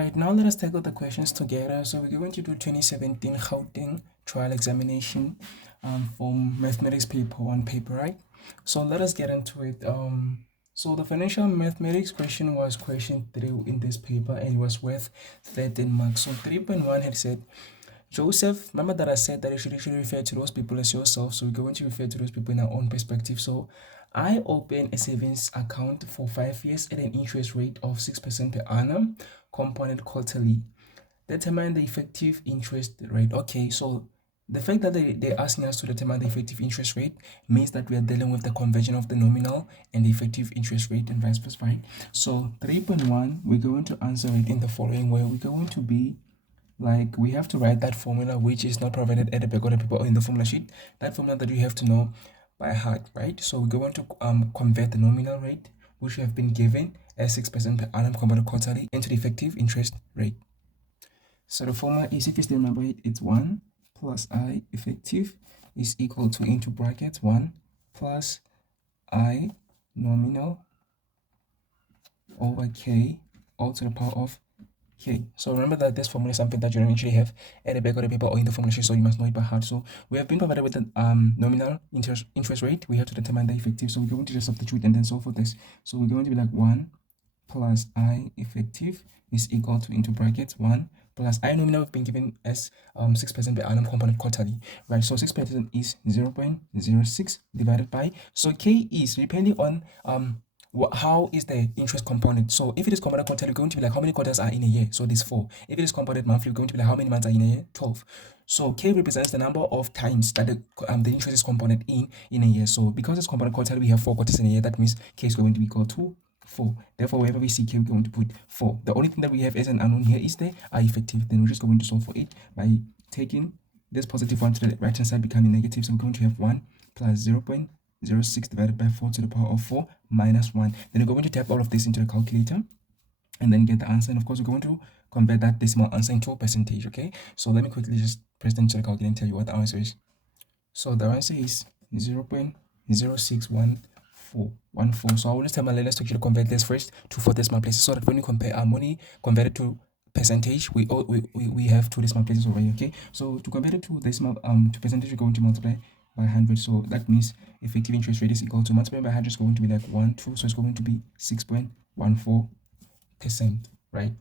Alright, now let us tackle the questions together. So we're going to do 2017 Gauteng trial examination for mathematics paper 1 paper, right? So let us get into it. So the financial mathematics question was question 3 in this paper and it was worth 13 marks. So 3.1 had said, Joseph, remember that I said that you should actually refer to those people as yourself. So we're going to refer to those people in our own perspective. So I open a savings account for 5 years at an interest rate of 6% per annum, compounded quarterly. Determine the effective interest rate. Okay, so the fact that they're asking us to determine the effective interest rate means that we are dealing with the conversion of the nominal and the effective interest rate and vice versa, right? So 3.1, we're going to answer it in the following way. We're going to be like, we have to write that formula which is not provided at the back of the paper or in the formula sheet. That formula that you have to know by heart, right? So we're going to convert the nominal rate which we have been given as 6% per annum compounded quarterly into the effective interest rate. So the formula is, if you still remember it, it's 1 plus I effective is equal to, into brackets, 1 plus I nominal over K all to the power of K. So remember that this formula is something that you don't actually have at the back of the paper or in the formula sheet, so you must know it by heart. So we have been provided with the nominal interest rate. We have to determine the effective. So we're going to just substitute and then solve for this. So we're going to be like 1 plus I effective is equal to, into brackets, 1 plus I nominal have been given as 6% per annum compounded quarterly, right? So 6% is 0.06 divided by, so K is depending on how is the interest compounded. So if it is compounded quarterly, we're going to be like, how many quarters are in a year? So this 4. If it is compounded monthly, we're going to be like, how many months are in a year? 12. So K represents the number of times that the interest is compounded in a year. So because it's compounded quarterly, we have 4 quarters in a year. That means K is going to be equal to 4. Therefore, wherever we see K, we're going to put 4. The only thing that we have as an unknown here is the I effective. Then we're just going to solve for it by taking this positive 1 to the right hand side, becoming negative. So we're going to have 1 plus 0.06 divided by 4 to the power of 4 minus 1. Then we're going to type all of this into the calculator and then get the answer. And of course, we're going to convert that decimal answer into a percentage. Okay, so let me quickly just press into the calculator and tell you what the answer is. So the answer is 0.0614. So I will just tell my let's actually convert this first to 4 decimal places, so that when we compare our money converted to percentage, we have 2 decimal places over here. Okay, so to convert it to decimal to percentage, we're going to multiply by 100. So that means effective interest rate is equal to, multiply by 100 is going to be like 1, 2, so it's going to be 6.14%, right?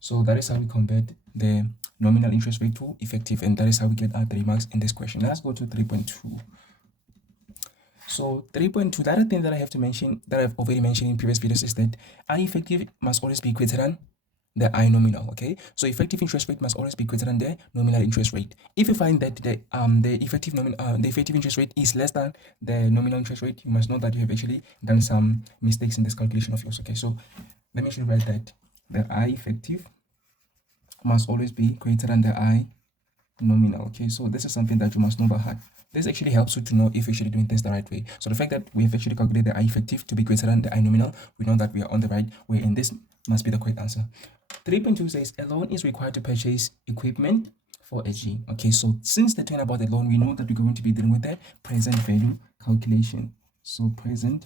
So that is how we convert the nominal interest rate to effective, and that is how we get our 3 marks in this question. Let's go to 3.2. So 3.2, the other thing that I have to mention, that I've already mentioned in previous videos, is that I effective must always be greater than the I nominal. Okay, so effective interest rate must always be greater than the nominal interest rate. If you find that the effective interest rate is less than the nominal interest rate, you must know that you have actually done some mistakes in this calculation of yours. Okay, so let me actually write that the I effective must always be greater than the I nominal. Okay, so this is something that you must know by heart. This actually helps you to know if you're actually doing things the right way. So the fact that we have actually calculated the I effective to be greater than the I nominal, we know that we are on the right way, and this must be the correct answer. 3.2 says a loan is required to purchase equipment for a G. Okay, so since they're talking about the loan, we know that we're going to be dealing with the present value calculation. So present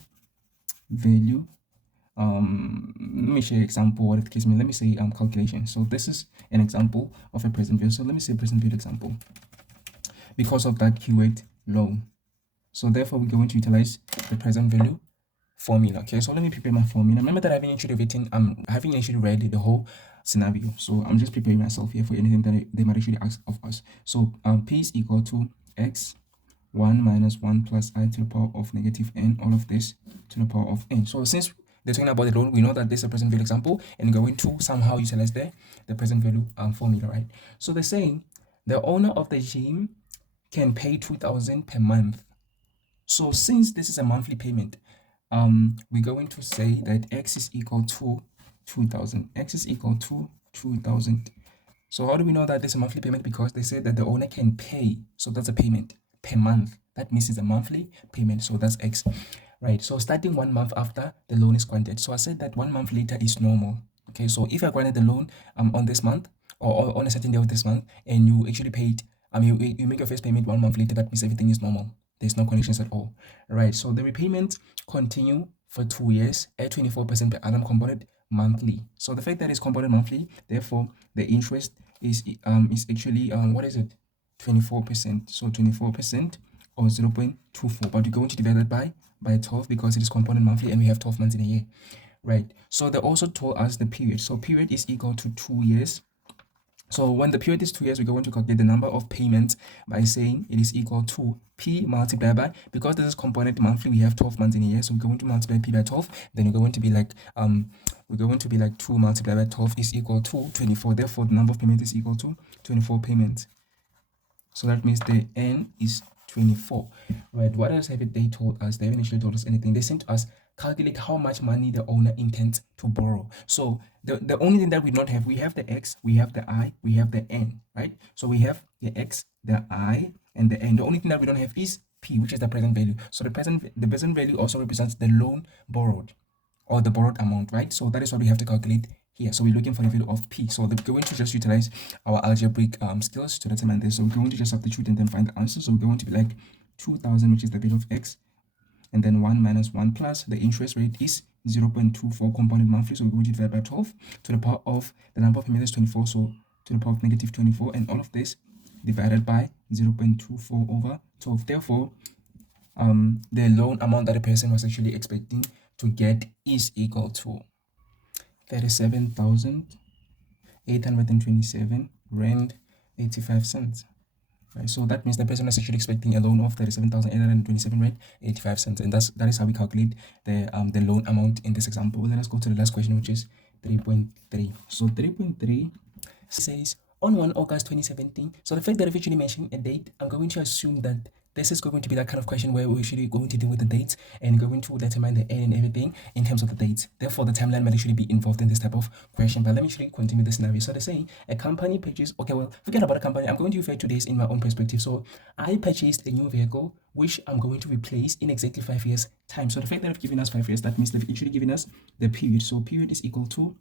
value, let me show you an example what it gives me. Let me say calculation. So this is an example of a present value. So let me say present value example, because of that keyword loan. So therefore we're going to utilize the present value formula. Okay, so let me prepare my formula. Remember that I haven't actually written having actually read the whole scenario, so I'm just preparing myself here for anything that they might actually ask of us. So P is equal to x 1 minus 1 plus I to the power of negative n, all of this to the power of n. So since they're talking about the loan, we know that this is a present value example, and we're going to somehow utilize the present value formula, right? So they're saying the owner of the gym can pay 2,000 per month. So since this is a monthly payment, we're going to say that x is equal to 2,000. X is equal to 2,000. So how do we know that this is a monthly payment? Because they said that the owner can pay, so that's a payment per month. That means it's a monthly payment, so that's x, right? So starting 1 month after the loan is granted. So I said that 1 month later is normal. Okay, so if I granted the loan on this month or on a certain day of this month, and you actually paid, you make your first payment 1 month later, that means everything is normal. There's no conditions at all, right? So the repayments continue for 2 years at 24% per annum compounded monthly. So the fact that it's compounded monthly, therefore the interest is actually what is it? 24%. So 24% or 0.24. But you're going to divide that by 12 because it is compounded monthly and we have 12 months in a year. Right. So they also told us the period. So period is equal to 2 years. So when the period is 2 years, we're going to calculate the number of payments by saying it is equal to P multiplied by, because this is component monthly, we have 12 months in a year, so we're going to multiply P by 12, then we're going to be like 2 multiplied by 12 is equal to 24. Therefore, the number of payments is equal to 24 payments. So that means the N is 24. Right, what else have they told us? They haven't actually told us anything. They sent to us calculate how much money the owner intends to borrow. So the only thing that we don't have, we have the X, we have the I, we have the N, right? So we have the X, the I, and the N. The only thing that we don't have is P, which is the present value. So the present value also represents the loan borrowed or the borrowed amount, right? So that is what we have to calculate here. So we're looking for the value of P. So we're going to just utilize our algebraic skills to determine this. So we're going to just substitute and then find the answer. So we're going to be like 2000, which is the value of X, and then 1 minus 1 plus the interest rate is 0.24 compounded monthly. So we're going to divide by 12 to the power of the number of payments is 24. So to the power of negative 24, and all of this divided by 0.24 over 12. Therefore, the loan amount that the person was actually expecting to get is equal to 37,827 rand 85 cents. Right, so that means the person is actually expecting a loan of 37,827 rand 85 cents, and that is how we calculate the loan amount in this example. Let us go to the last question, which is 3.3. So 3.3 says on 1 August 2017. So the fact that I've actually mentioned a date, I'm going to assume that this is going to be that kind of question where we're actually going to deal with the dates and going to determine the end and everything in terms of the dates. Therefore, the timeline might actually be involved in this type of question. But let me actually continue the scenario. So they're saying a company purchased, okay, well, forget about a company. I'm going to refer to this in my own perspective. So I purchased a new vehicle, which I'm going to replace in exactly 5 years' time. So the fact that they've given us 5 years, that means they've actually given us the period. So period is equal to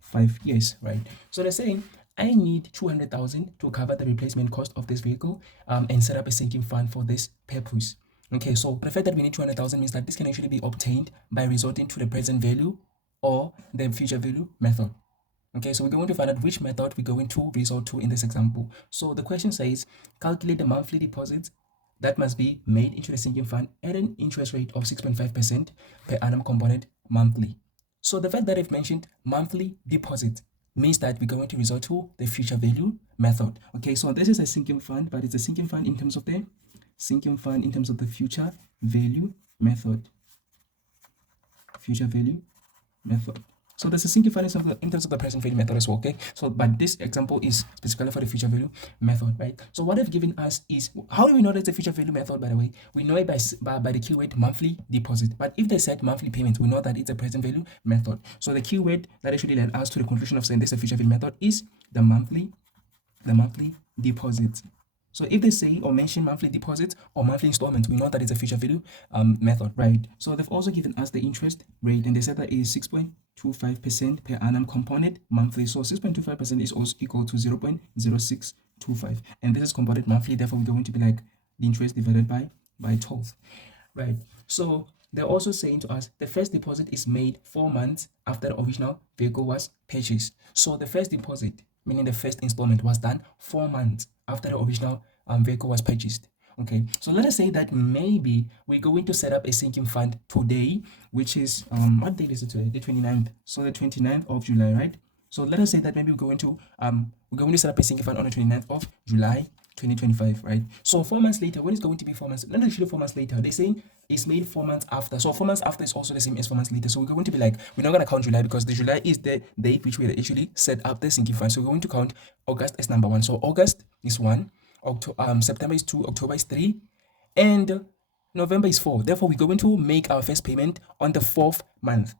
5 years, right? So they're saying I need 200,000 to cover the replacement cost of this vehicle and set up a sinking fund for this purpose. Okay, so the fact that we need 200,000 means that this can actually be obtained by resorting to the present value or the future value method. Okay, so we're going to find out which method we're going to resort to in this example. So the question says, calculate the monthly deposits that must be made into the sinking fund at an interest rate of 6.5% per annum compounded monthly. So the fact that I've mentioned monthly deposit means that we're going to resort to the future value method. Okay, so this is a sinking fund, but it's a sinking fund in terms of the future value method. Future value method. So there's a sinking fund in terms of the present value method as well, okay? So, but this example is specifically for the future value method, right? So what they've given us is, how do we know that it's a future value method, by the way? We know it by the keyword monthly deposit. But if they said monthly payment, we know that it's a present value method. So the keyword that actually led us to the conclusion of saying this is a future value method is the monthly deposit. So if they say or mention monthly deposits or monthly installments, we know that it's a future value method, right? So they've also given us the interest rate, and they said that it is 6.25% per annum compounded monthly. So 6.25% is also equal to 0.0625, and this is compounded monthly. Therefore, we're going to be like the interest divided by 12, right? So they're also saying to us the first deposit is made 4 months after the original vehicle was purchased. So the first deposit, meaning the first installment, was done 4 months after the original vehicle was purchased. Okay, so let us say that maybe we're going to set up a sinking fund today, which is what date is it today? The 29th. So the 29th of July, right? So let us say that maybe we're going to set up a sinking fund on the 29th of July 2025, right? So 4 months later, when it's going to be 4 months, not actually 4 months later, they're saying it's made 4 months after. So 4 months after is also the same as 4 months later. So we're going to be like, we're not going to count July because the July is the date which we had actually set up the sinking fund. So we're going to count August as number 1. So August is 1, September is 2, October is 3, and November is 4. Therefore, we're going to make our first payment on the 4th month,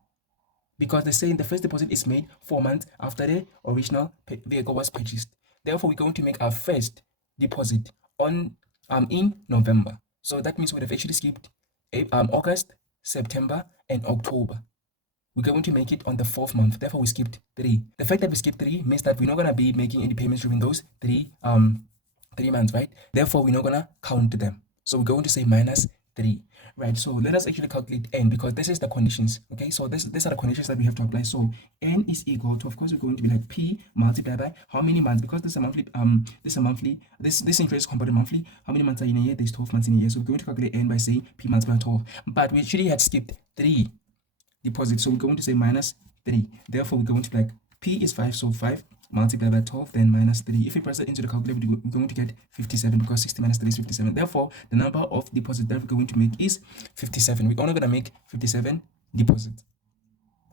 because they're saying the first deposit is made 4 months after the original vehicle was purchased. Therefore, we're going to make our first deposit on in November. So that means we'd have actually skipped August, September, and October. We're going to make it on the 4th month. Therefore, we skipped 3. The fact that we skipped 3 means that we're not gonna be making any payments during those 3 months, right? Therefore, we're not gonna count them. So we're going to say minus 3, right? So let us actually calculate n, because this is the conditions. Okay, so these are the conditions that we have to apply. So n is equal to, of course, we're going to be like p multiplied by how many months, because this is a monthly, this interest is compounded monthly. How many months are in a year? There's 12 months in a year. So we're going to calculate n by saying p multiplied by 12, but we actually had skipped 3 deposits, so we're going to say minus 3. Therefore, we're going to be like p is 5, so 5 multiplied by 12, then minus 3. If we press it into the calculator, we're going to get 57, because 60 minus 3 is 57. Therefore, the number of deposits that we're going to make is 57. We're only going to make 57 deposits.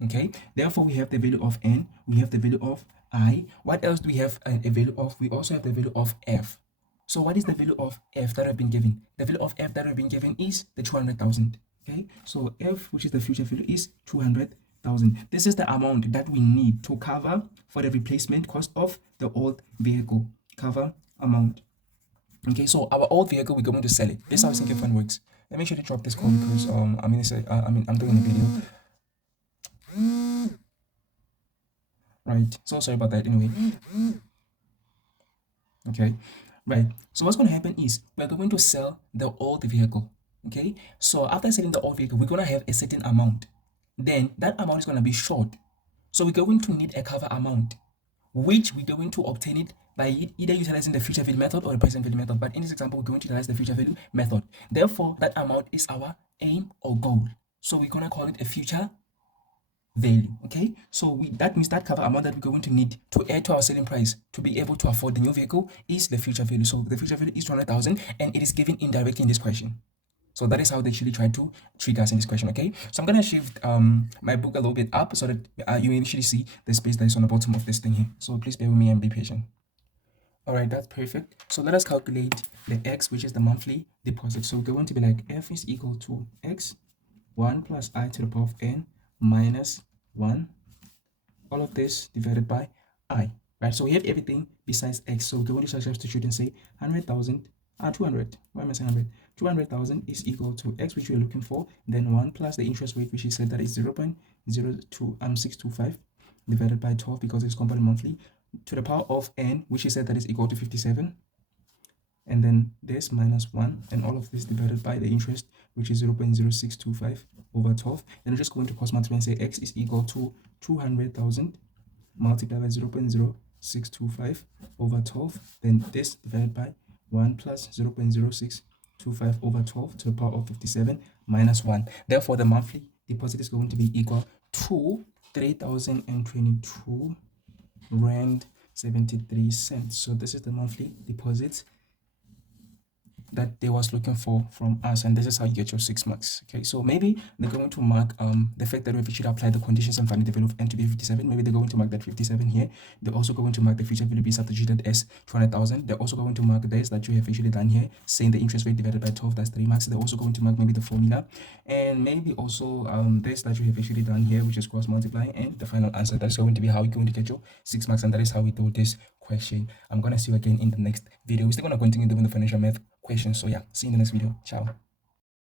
Okay, therefore we have the value of n, we have the value of I. What else do we have a value of? We also have the value of f. So what is the value of f that have been given? The value of f that have been given is the 200,000. Okay, so f, which is the future value, is 200,000. This is the amount that we need to cover for the replacement cost of the old vehicle. Cover amount. Okay, so our old vehicle, we're going to sell it. This is how Sinking Fund works. Let me actually drop this call, because I'm doing a video. Right, so sorry about that. Anyway, okay, right. So what's going to happen is we're going to sell the old vehicle. Okay, so after selling the old vehicle, we're going to have a certain amount. Then that amount is going to be short, so we're going to need a cover amount, which we're going to obtain it by either utilizing the future value method or the present value method. But in this example, we're going to utilize the future value method. Therefore, that amount is our aim or goal. So we're going to call it a future value. Okay, so that means that cover amount that we're going to need to add to our selling price to be able to afford the new vehicle is the future value. So the future value is 200,000, and it is given indirectly in this question. So that is how they actually try to trick us in this question. Okay, so I'm gonna shift my book a little bit up so that you initially see the space that is on the bottom of this thing here. So please bear with me and be patient. All right, that's perfect. So let us calculate the x, which is the monthly deposit. So we're going to be like f is equal to x 1 plus I to the power of n minus 1, all of this divided by I, right? So we have everything besides x, so we're going to substitute and say 100,000, 200, why am I saying 100? 200,000 is equal to x, which we're looking for, then 1 plus the interest rate, which is said that is 0.02625 divided by 12, because it's compounded monthly, to the power of n, which is said that is equal to 57, and then this minus 1, and all of this divided by the interest, which is 0.0625 over 12. Then we're just going to cross multiply and say x is equal to 200,000 multiplied by 0.0625 over 12. Then this divided by 1 plus 0.0625 over 12 to the power of 57 minus 1. Therefore, the monthly deposit is going to be equal to 3,022 rand 73 cents. So this is the monthly deposit that they was looking for from us, and this is how you get your 6 marks. Okay, so maybe they're going to mark the fact that we should apply the conditions and find the value of n to be 57. Maybe they're going to mark that 57 here. They're also going to mark the future value be substituted as 200,000. They're also going to mark this that you have actually done here, saying the interest rate divided by 12, that's 3 marks. They're also going to mark maybe the formula, and maybe also this that you have actually done here, which is cross multiplying, and the final answer. That's going to be how you're going to get your 6 marks, and that is how we do this question. I'm gonna see you again in the next video. We're still gonna continue doing the financial math questions. So yeah, see you in the next video. Ciao.